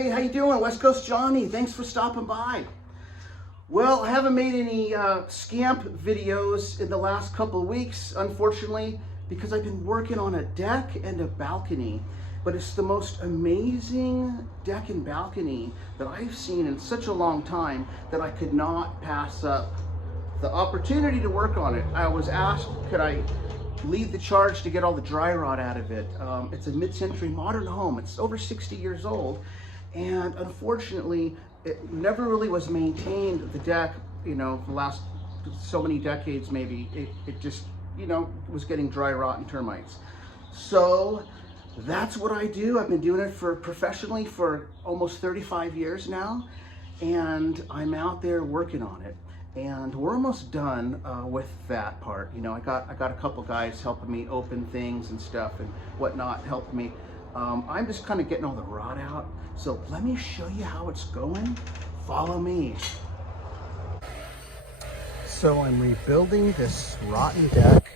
Hey, how you doing? Westcoast Johnny, thanks for stopping by. Well, I haven't made any scamp videos in the last couple of weeks, unfortunately, because I've been working on a deck and a balcony. But it's the most amazing deck and balcony that I've seen in such a long time that I could not pass up the opportunity to work on it. I was asked, could I lead the charge to get all the dry rot out of it. It's a mid-century modern home. It's over 60 years old. And unfortunately, it never really was maintained. The deck, you know, the last so many decades maybe, it just, you know, was getting dry rot and termites. So that's what I do. I've been doing it professionally for almost 35 years now. And I'm out there working on it. And we're almost done with that part. You know, I got a couple guys helping me open things and stuff and whatnot, helping me. I'm just kind of getting all the rot out. So let me show you how it's going. Follow me. So I'm rebuilding this rotten deck,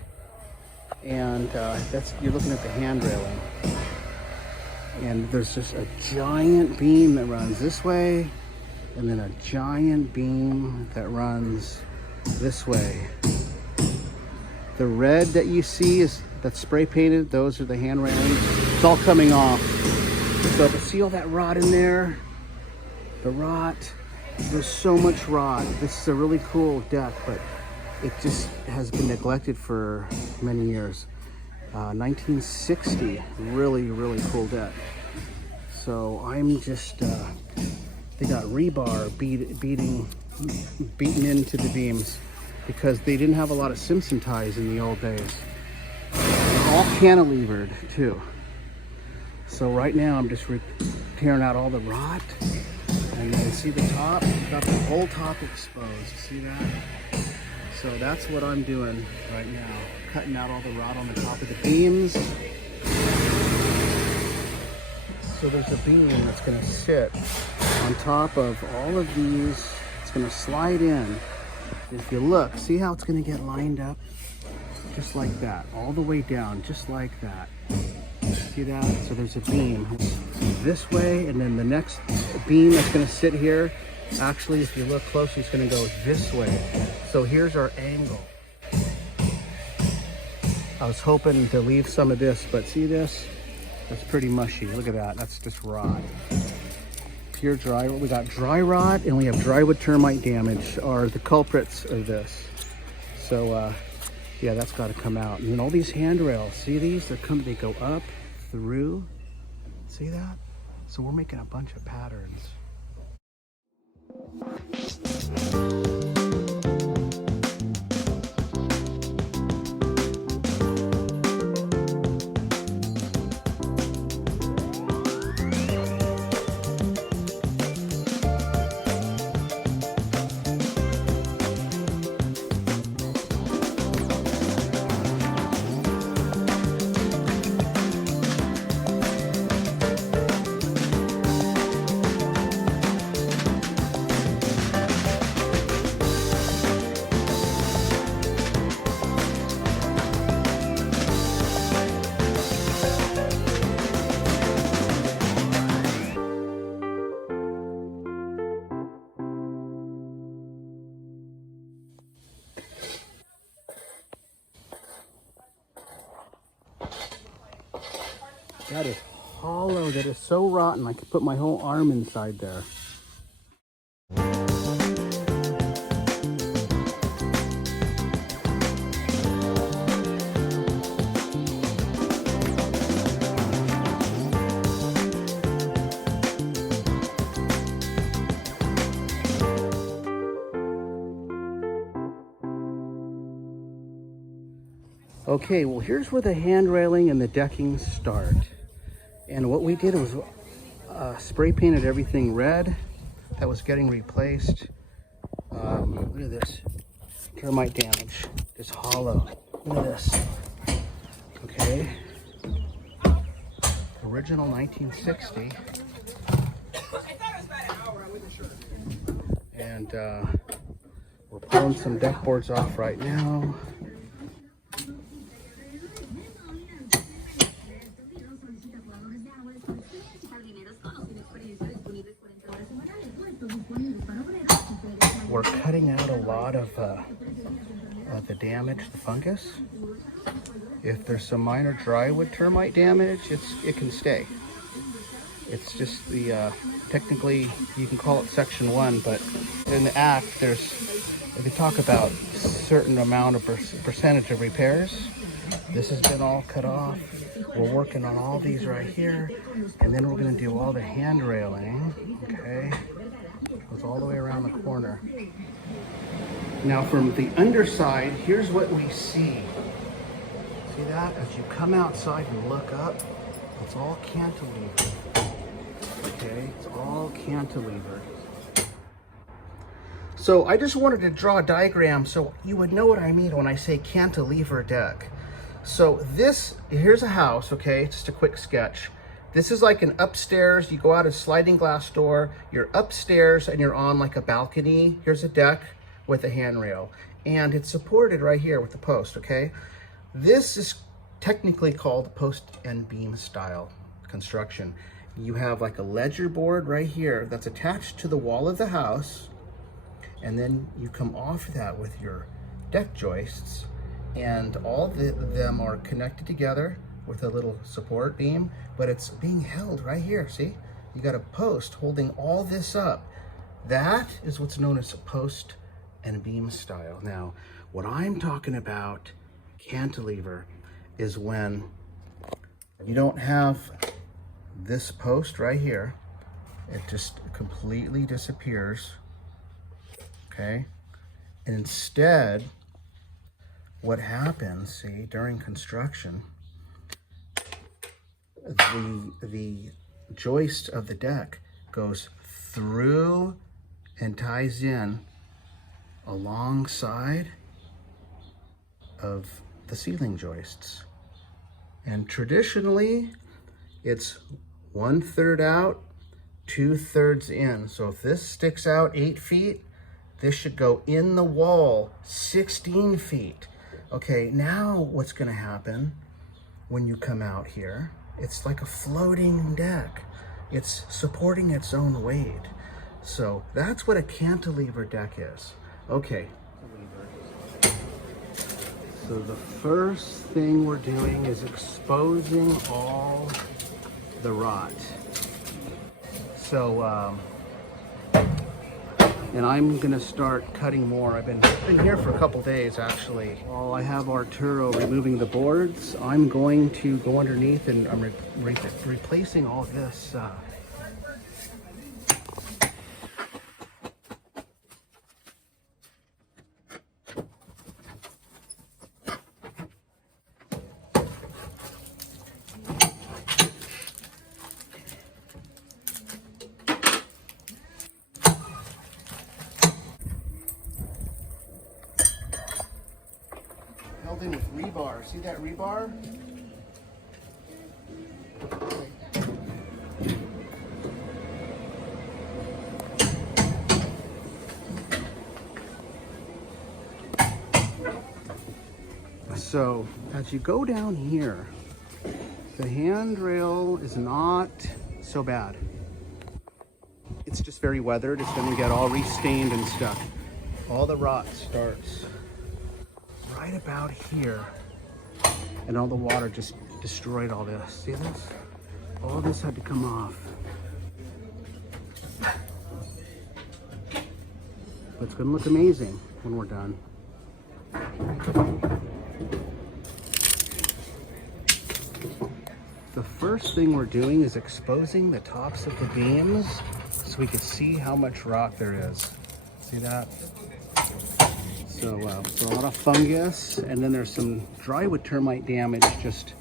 and you're looking at the hand railing. And there's just a giant beam that runs this way, and then a giant beam that runs this way. The red that you see that's spray painted, those are the hand railings. It's all coming off. So to see all that rot in there, the rot, there's so much rot. This is a really cool deck, but it just has been neglected for many years. 1960, really, really cool deck. So I'm just, they got rebar beaten into the beams because they didn't have a lot of Simpson ties in the old days. They're all cantilevered too. So right now I'm just tearing out all the rot, and you can see the top, got the whole top exposed. See that? So that's what I'm doing right now, cutting out all the rot on the top of the beams. So there's a beam that's going to sit on top of all of these. It's going to slide in. If you look, see how it's going to get lined up? Just like that, all the way down, just like that. See that? So there's a beam this way, and then the next beam that's going to sit here, actually, if you look closely, it's going to go this way. So here's our angle. I was hoping to leave some of this, but see this? That's pretty mushy. Look at that. That's just rot. Pure dry. We got dry rot and we have Drywood termite damage are the culprits of this. So yeah, that's got to come out. And then all these handrails, see these? They go up through. See that? So we're making a bunch of patterns. That is hollow. That is so rotten. I could put my whole arm inside there. Okay, well, here's where the hand railing and the decking start. And what we did was spray painted everything red that was getting replaced. Look at this, termite damage, just hollow. Look at this, okay. Original 1960. And we're pulling some deck boards off right now. of the damage, the fungus. If there's some minor drywood termite damage, it can stay. It's just the, technically you can call it section 1, but in the act they talk about a certain amount of percentage of repairs. This has been all cut off. We're working on all these right here, and then we're gonna do all the hand railing, okay? Goes all the way around the corner. Now from the underside, here's what we see. See that? As you come outside and look up, it's all cantilever. Okay, it's all cantilever. So I just wanted to draw a diagram so you would know what I mean when I say cantilever deck. So here's a house, okay, just a quick sketch. This is like an upstairs, you go out a sliding glass door, you're upstairs and you're on like a balcony. Here's a deck with a handrail, and it's supported right here with the post, okay? This is technically called post and beam style construction. You have like a ledger board right here that's attached to the wall of the house, and then you come off that with your deck joists, and all of them are connected together with a little support beam, but it's being held right here, see? You got a post holding all this up. That is what's known as a post and beam style. Now, what I'm talking about, cantilever, is when you don't have this post right here, it just completely disappears, okay? And instead, what happens, see, during construction, the joist of the deck goes through and ties in alongside of the ceiling joists. And traditionally, it's 1/3 out, 2/3 in. So if this sticks out 8 feet, this should go in the wall 16 feet. Okay, now what's gonna happen when you come out here, it's like a floating deck. It's supporting its own weight. So that's what a cantilever deck is. Okay. So the first thing we're doing is exposing all the rot. So, and I'm gonna start cutting more. I've been here for a couple days actually. While I have Arturo removing the boards, I'm going to go underneath and I'm replacing all this. Held in with rebar. See that rebar? So as you go down here, the handrail is not so bad. It's just very weathered. It's going to get all re-stained and stuff. All the rot starts right about here, and all the water just destroyed all this. See this? All this had to come off. But it's going to look amazing when we're done. The first thing we're doing is exposing the tops of the beams so we can see how much rot there is. See that? So a lot of fungus, and then there's some drywood termite damage just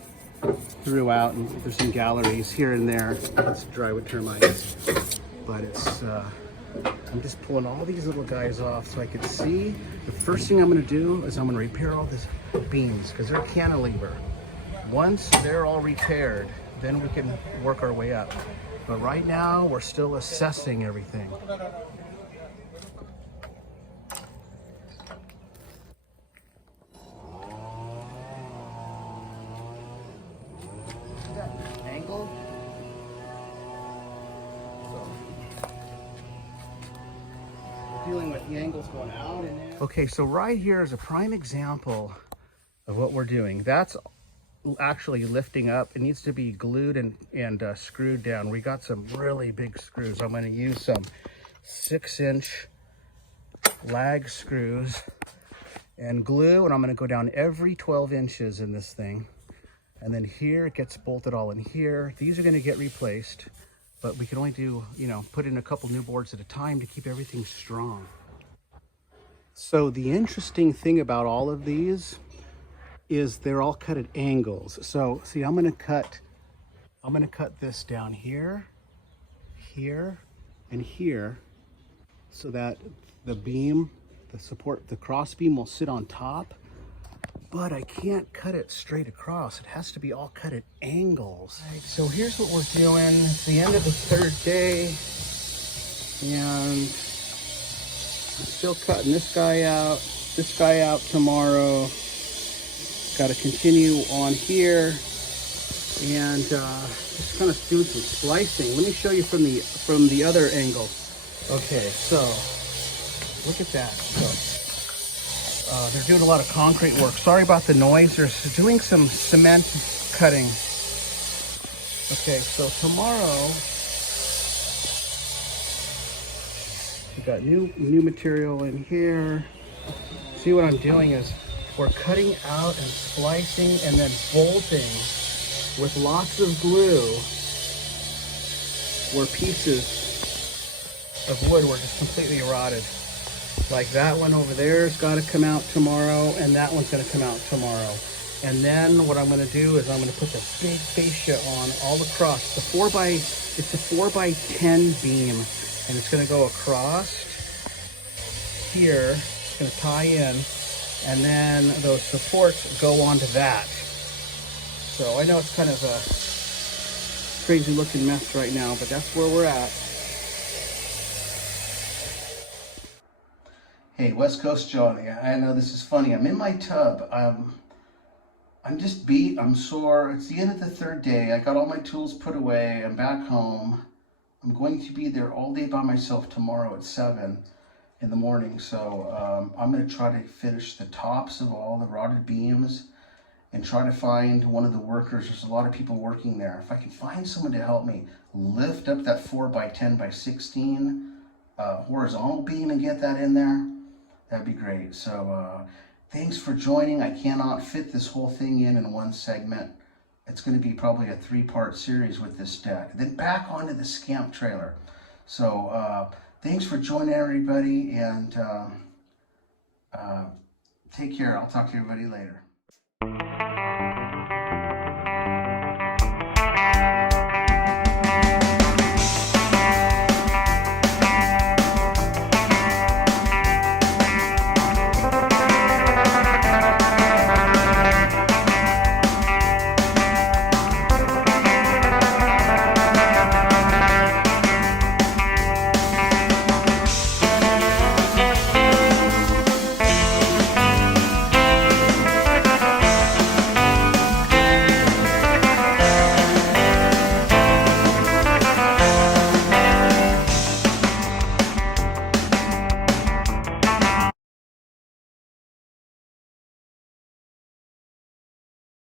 throughout, and there's some galleries here and there. That's drywood termites, but it's I'm just pulling all these little guys off so I can see. The first thing I'm going to do is I'm going to repair all these beams because they're cantilever. Once they're all repaired, then we can work our way up. But right now, we're still assessing everything. See that angle? So, we're dealing with got the angles going out and in. Okay, so right here is a prime example of what we're doing. That's actually lifting up. It needs to be glued and screwed down. We got some really big screws. I'm going to use some 6-inch lag screws and glue, and I'm going to go down every 12 inches in this thing. And then here it gets bolted all in here. These are going to get replaced, but we can only do, you know, put in a couple new boards at a time to keep everything strong. So the interesting thing about all of these is they're all cut at angles. So see, I'm gonna cut this down here, here, and here, so that the beam, the cross beam will sit on top, but I can't cut it straight across. It has to be all cut at angles. Right, so here's what we're doing. It's the end of the 3rd day, and I'm still cutting this guy out tomorrow. Got to continue on here, and just kind of doing some splicing. Let me show you from the other angle. Okay, so look at that. So they're doing a lot of concrete work. Sorry about the noise. They're doing some cement cutting. Okay, so tomorrow we got new material in here. See, what I'm doing is we're cutting out and splicing and then bolting with lots of glue where pieces of wood were just completely rotted. Like that one over there's got to come out tomorrow, and that one's going to come out tomorrow. And then what I'm going to do is I'm going to put the big fascia on all across. It's a 4x10 beam, and it's going to go across here. It's going to tie in, and then those supports go onto that. So I know it's kind of a crazy looking mess right now, but that's where we're at. Hey, Westcoast Johnny, I know this is funny. I'm in my tub. I'm just beat, I'm sore. It's the end of the 3rd day. I got all my tools put away. I'm back home. I'm going to be there all day by myself tomorrow at 7 in the morning. So I'm going to try to finish the tops of all the rotted beams and try to find one of the workers. There's a lot of people working there. If I can find someone to help me lift up that 4x10x16 horizontal beam and get that in there, that'd be great. So thanks for joining. I cannot fit this whole thing in one segment. It's going to be probably a 3-part series with this deck. Then back onto the scamp trailer. So thanks for joining everybody, and take care. I'll talk to everybody later.